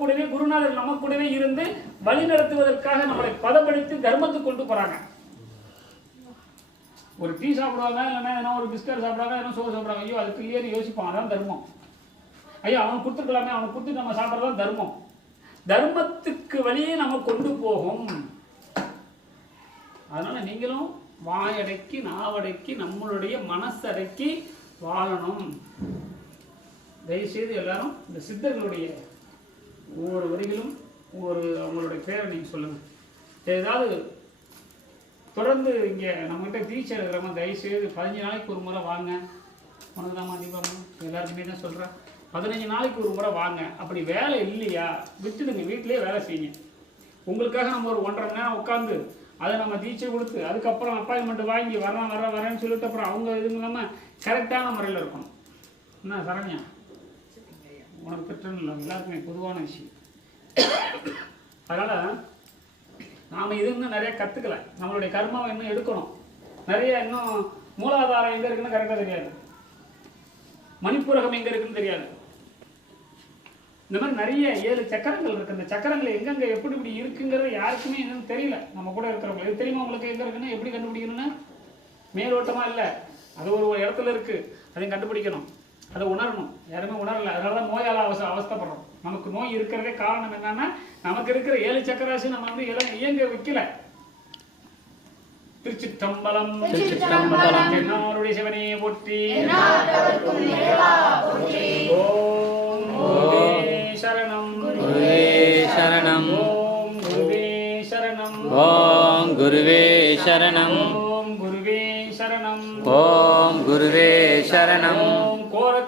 கூடவே குருநாதர் நம்ம கூடவே இருந்து வழி நடத்துவதற்காக நம்மளை பதப்படுத்தி தர்மத்துக்கு கொண்டு போறாங்க. ஒரு டீ சாப்பிடுவாங்க இல்லைன்னா எதனா ஒரு பிஸ்கட் சாப்பிடுவாங்க எதனா சோறு சாப்பிடுவாங்க. ஐயோ அதுக்கு கிளியர் யோசிப்பான் அதான் தர்மம். ஐயோ அவன் கொடுத்துருக்கலாமே அவனை கொடுத்து நம்ம சாப்பிட்றது தர்மம். தர்மத்துக்கு வழியே நம்ம கொண்டு போகும். அதனால நீங்களும் வாயடக்கி நாவடக்கி நம்மளுடைய மனசடக்கி வாழணும். தயவுசெய்து எல்லாரும் இந்த சித்தர்களுடைய ஒவ்வொரு வரிகளும் ஒவ்வொரு அவங்களுடைய பேரை நீங்கள் சொல்லுங்கள் ஏதாவது தொடர்ந்து இங்கே நம்மகிட்ட தீட்சை எடுக்கிறவங்க தயவுசெய்து பதினஞ்சு நாளைக்கு ஒரு முறை வாங்க. உனக்கு தான் தீபாவளி? எல்லாருக்குமே தான் சொல்கிறேன் பதினஞ்சு நாளைக்கு ஒரு முறை வாங்க. அப்படி வேலை இல்லையா? விட்டுடுங்க. வீட்டிலேயே வேலை செய்யுங்க. உங்களுக்காக நம்ம ஒரு ஒன்றரை மணி நேரம் உட்காந்து அதை நம்ம தீட்சை கொடுத்து அதுக்கப்புறம் அப்பாயின்மெண்ட் வாங்கி வரேன் வரேன் வரேன்னு சொல்லிட்டு அப்புறம் அவங்க இது இல்லாமல் கரெக்டான முறையில் இருக்கணும். என்ன சரண்யா? உனக்கு இல்லை எல்லாருக்குமே பொதுவான விஷயம். அதனால் நாம் இது இன்னும் நிறைய கற்றுக்கல நம்மளுடைய கர்மாவை இன்னும் எடுக்கணும். நிறைய இன்னும் மூலாதாரம் எங்கே இருக்குன்னு கரெக்டாக தெரியாது. மணிப்பூரகம் எங்கே இருக்குன்னு தெரியாது. இந்த மாதிரி நிறைய ஏழு சக்கரங்கள் இருக்கு. இந்த சக்கரங்கள் எங்கெங்க எப்படி இப்படி இருக்குங்கிறது யாருக்குமே என்னன்னு தெரியல. நம்ம கூட இருக்கிறவங்க. இது தெரியுமா உங்களுக்கு எங்க இருக்குன்னு? எப்படி கண்டுபிடிக்கணும்னு? மேலோட்டமா இல்லை. அது ஒரு ஒரு இடத்துல இருக்கு. அதையும் கண்டுபிடிக்கணும். அதை உணரணும். யாருமே உணரல. அதனால தான் நோயால அவச அவஸ்தைப்படுறோம். நமக்கு நோய் இருக்கிறதே காரணம் என்னன்னா நமக்கு இருக்கிற ஏழு சக்கராசி நம்ம வந்து இல- இயங்க வைக்கல. திருச்சிற்றம்பலம் திருச்சிற்றம்பலம். என்னாருடைய சிவனே போற்றி. ஓம் சரணம். குருவே சரணம். ஓம் குருவே சரணம். ஓம் குருவே சரணம். ஓம் குருவே சரணம். ஓம் குருவே சரணம்.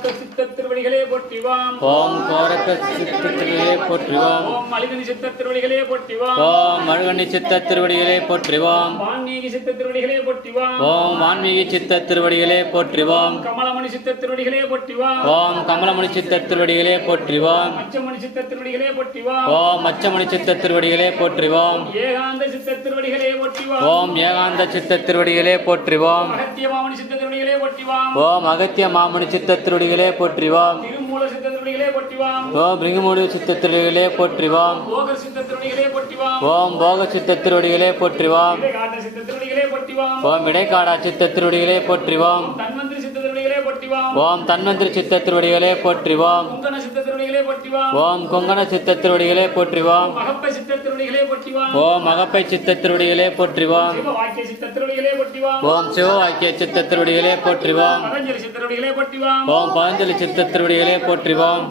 கோரக்க சித்த திருவடிகளே போற்றிவாம். ஓம் கோரக்க சித்தத்திலே போற்றுவோம் ஓம் மலிகனி சித்த திருவடிகளே போற்றிவாம். ஓம் சித்த திருவடிகளே போற்றுவோம். வான்மீகி சித்த திருவடிகளே போற்றிவாம் ஓம் வான்மீகி சித்த திருவடிகளே போற்றுவோம் கமலமணி சித்த திருவடிகளே போற்றிவாம் ஓம் கமலமணி சித்த திருவடிகளே போற்றுவோம் மச்சமணி சித்த திருவடிகளே போற்றிவாம் ஓம் மச்சமணி சித்த திருவடிகளே போற்றுவோம் ஏகாந்த சித்த திருவடிகளே போற்றிவாம் ஓம் ஏகாந்த சித்த திருவடிகளே போற்றுவோம் அகத்தியமாமணி சித்த திருவடிகளே போற்றிவாம் ஓம் அகத்திய மாமணி சித்த திருவடிகளே போற்றுவோம் திருமூல சித்த திருவடிகளே போற்றிவாம் ஓம் பிரிங்குமூடி சித்த திருவடிகளே போற்றுவோம் ஓம் போக சித்த திருவடிகளே போற்றுவோம் ஓம் இடைக்காடா சித்த திருவடிகளே போற்றுவோம் ஓம் தன்வந்திரி சித்த திருவடிகளே போற்றுவோம் ஓம் கொங்கண சித்த திருவடிகளே போற்றுவோம் மகப்ப சித்த திருவடிகளே போற்றிவாம். ஓம் சிவ வாக்கிய சித்த திருவடிகளே போற்றிவாம். ஓம் பதஞ்சலி சித்த திருவடிகளே போற்றிவாம்